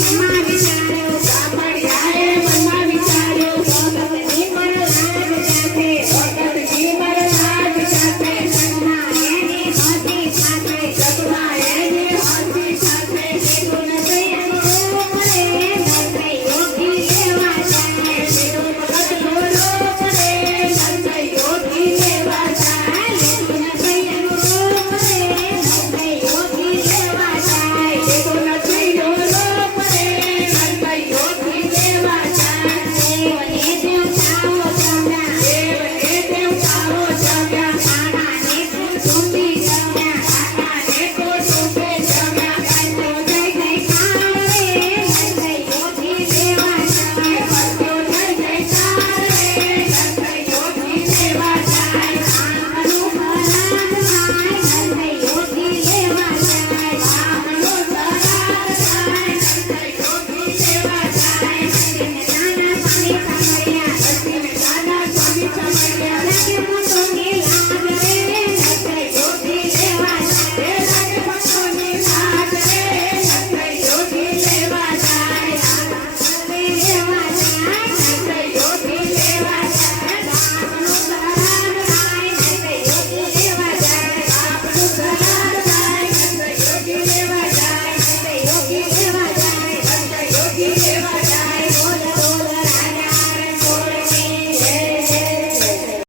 María.